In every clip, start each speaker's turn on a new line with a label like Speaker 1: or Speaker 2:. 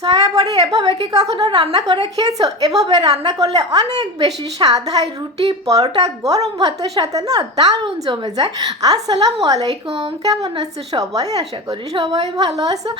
Speaker 1: Soya বড়ি এভাবে কি কখনো রান্না করে খেয়েছো? এভাবে রান্না করলে অনেক বেশি স্বাদ হয়। রুটি, পরোটা, গরম ভাতের সাথে না দারুণ জমে যায়। আসসালামু আলাইকুম। কেমন আছো সবাই? আশা করি সবাই ভালো আছো।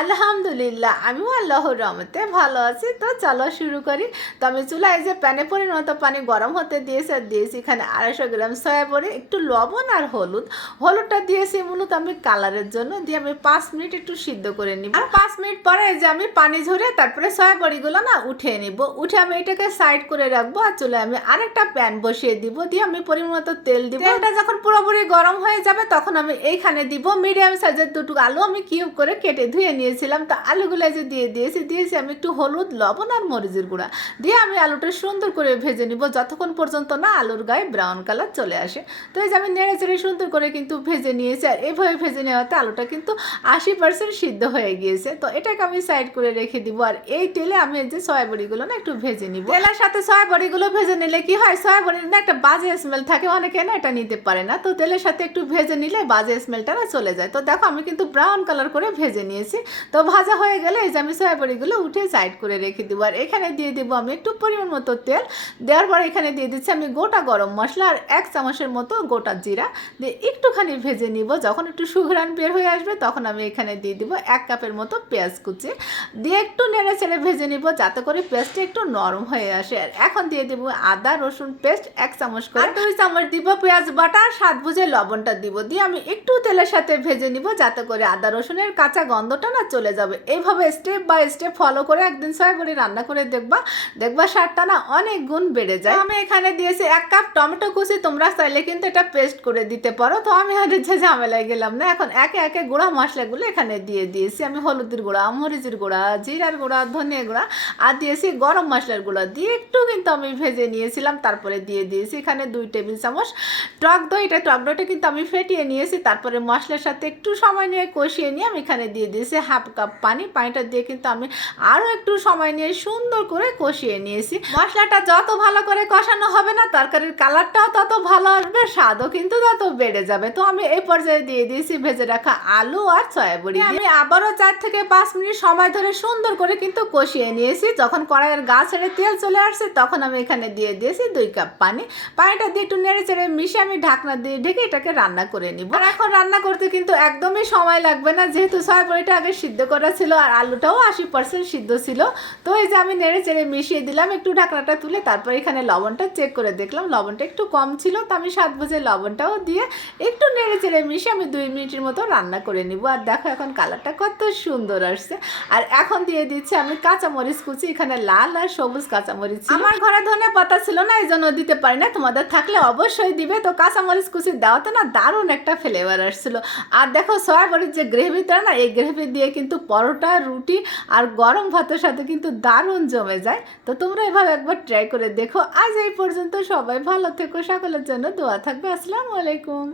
Speaker 1: আলহামদুলিল্লাহ, আমিও আল্লাহর রহমতে ভালো আছি। তো চলো শুরু করি। তো আমি চুলায় যে প্যানে পরিণত পানি গরম হতে দিয়েছি, আর দিয়েছি এখানে আড়াইশো গ্রাম সয়া বড়ি, একটু লবণ আর হলুদ। হলুদটা দিয়েছি মূলত আমি কালারের জন্য। দিয়ে আমি পাঁচ মিনিট একটু সিদ্ধ করে নিব। আর পাঁচ মিনিট পরে যে আমি পানি ঝরে তারপরে সয়া বড়িগুলো না উঠিয়ে নিব। উঠে আমি এটাকে সাইড করে রাখব আর চলে আমি আরেকটা প্যান বসিয়ে দিব। দিয়ে আমি পরিমাণ তেল দিব। এটা যখন পুরোপুরি গরম হয়ে যাবে তখন আমি এইখানে দিব। মিডিয়াম সাইজের দুটো আলু আমি কিউব করে কেটে ধুয়ে নিয়েছিলাম। তো আলুগুলো যে দিয়ে দিয়েছি দিয়েছি আমি একটু হলুদ, লবণ আর মরিচের গুঁড়া। দিয়ে আমি আলুটা সুন্দর করে ভেজে নিব। যতক্ষণ পর্যন্ত না আলুর গায়ে ব্রাউন কালার চলে আসে। তো এই যে আমি নেড়ে চেড়ে সুন্দর করে কিন্তু ভেজে নিয়েছি। আর এভাবে ভেজে নেওয়াতে আলুটা কিন্তু আশি পার্সেন্ট সিদ্ধ হয়ে গিয়েছে। তো এটাকে আমি সাইড করে রেখে দিব। আর এই তেলে আমি এই যে সয়া বড়িগুলো না একটু ভেজে নিব। তেলের সাথে সয়া বড়িগুলো ভেজে নিলে কি হয়? সয়া বড়ির না একটা বাজে স্মেল থাকে, অনেকে না এটা নিতে পারে না। তো তেলের সাথে একটু ভেজে নিলে বাজে স্মেলটা না চলে যায়। তো দেখো আমি কিন্তু ব্রাউন কালার করে ভেজে নিয়েছি। তো ভাজা হয়ে গেলে এই যে আমি সয়া বড়িগুলো উঠে সাইড করে রেখে দিব। আর এখানে দিয়ে দিব আমি একটু পরিমাণ মতো তেল। দেওয়ার পর এখানে দিয়ে দিচ্ছি আমি গোটা গরম মশলা আর এক চামচের মতো গোটা জিরা। দিয়ে একটুখানি ভেজে নিব। যখন একটু সুঘ্রাণ বের হয়ে আসবে তখন আমি এখানে দিয়ে দিব এক কাপের মতো পেঁয়াজ কুচি। দিয়ে একটু নেড়ে চেড়ে ভেজে নিব, যাতে করে পেস্টটা একটু নরম হয়ে আসে। এখন দিয়ে দিব আদা, রসুন পেস্ট এক চামচ করে দুই চামচ দিব পেঁয়াজ বাটা, স্বাদ বুঝে লবণটা দিব। দিয়ে আমি একটু তেলের সাথে ভেজে নিব, যাতে করে আদা, রসুনের কাঁচা গন্ধটা না চলে যাবে। এইভাবে স্টেপ বাই স্টেপ ফলো করে একদিন সবাই করে রান্না করে দেখবা। দেখবা স্বাদটা না অনেক গুণ বেড়ে যায়। আমি এখানে দিয়েছি এক কাপ টমেটো কুচি, তোমরা চাইলে কিন্তু এটা পেস্ট করে দিতে পারো। তো আমি আর যে ঝামেলায় গেলাম না, এখন একে একে গুঁড়া মশলাগুলো এখানে দিয়ে দিয়েছি। আমি হলুদের গুঁড়া, মরিচের গুঁড়া জিরার গুঁড়া ধনিয়া গুঁড়া, আর দিয়েছি গরম মশলার গুঁড়া। দিয়ে একটু কিন্তু আমি ভেজে নিয়েছিলাম, তারপরে দিয়ে দিয়েছি এখানে দুই টেবিল চামচ টক দই। এটা টক দইটা কিন্তু আমি ফেটিয়ে নিয়েছি, তারপরে মশলার সাথে একটু সময় নিয়ে কষিয়ে নিয়ে আমি এখানে দিয়ে দিয়েছি হাফ কাপ পানি। পানিটা দিয়ে কিন্তু আমি আরও একটু সময় নিয়ে সুন্দর করে কষিয়ে নিয়েছি। মশলাটা যত ভালো করে কষানো হবে না, তরকারির কালারটাও তত ভালো আসবে, স্বাদও কিন্তু তত বেড়ে যাবে। তো আমি এই পর্যায়ে দিয়ে দিয়েছি ভেজে রাখা আলু আর সয়াবড়ি আমি আবারও চার থেকে পাঁচ মিনিট সময় ধরে সুন্দর করে কিন্তু কষিয়ে নিয়েছি। যখন কড়াইয়ের গা ছেড়ে তেল চলে আসছে, তখন আমি এখানে দিয়ে দিয়েছি দুই কাপ পানি। পানিটা দিয়ে একটু নেড়ে চেড়ে মিশে আমি ঢাকনা দিয়ে ঢেকে এটাকে রান্না করে নিব। আর এখন রান্না করতে কিন্তু একদমই সময় লাগবে না। যেহেতু সয়াবড়িটা আগে সিদ্ধ করা ছিল আর আলুটাও আশি পার্সেন্ট সিদ্ধ ছিল। তো এই যে আমি নেড়ে চেড়ে মিশিয়ে দিলাম, একটু ঢাকনাটা তুলে তারপর এখানে লবণটা চেক করে দেখলাম। লবণটা একটু কম ছিল, তো আমি সাত বুঝে লবণটাও দিয়ে একটু নেড়ে চেড়ে মিশে আমি দুই মিনিটের মতো রান্না করে নিব। আর দেখো এখন কালারটা কত সুন্দর আসছে। আর এখন দিয়ে দিচ্ছি। আমি কাঁচামরিচ কুচি, এখানে লাল আর সবুজ কাঁচামরিচ। আমার ঘরে ধনে পাতা ছিল না, এই জন্য দিতে পারি না। তোমাদের থাকলে অবশ্যই দিবে। তো কাঁচামরিচ কুচি দেওয়াতে না, দারুণ একটা ফ্লেভার আসছিল। আর দেখো সয়াবড়ির যে গ্রেভিটা না, এই গ্রেভি দিয়ে কিন্তু পরোটা, রুটি আর গরম ভাতের সাথে কিন্তু দারুণ জমে যায়। তো তোমরা এভাবে একবার ট্রাই করে দেখো। আজ এই পর্যন্ত সবাই ভালো থেকো, সকলের জন্য দোয়া থাকবে। আসসালামু আলাইকুম।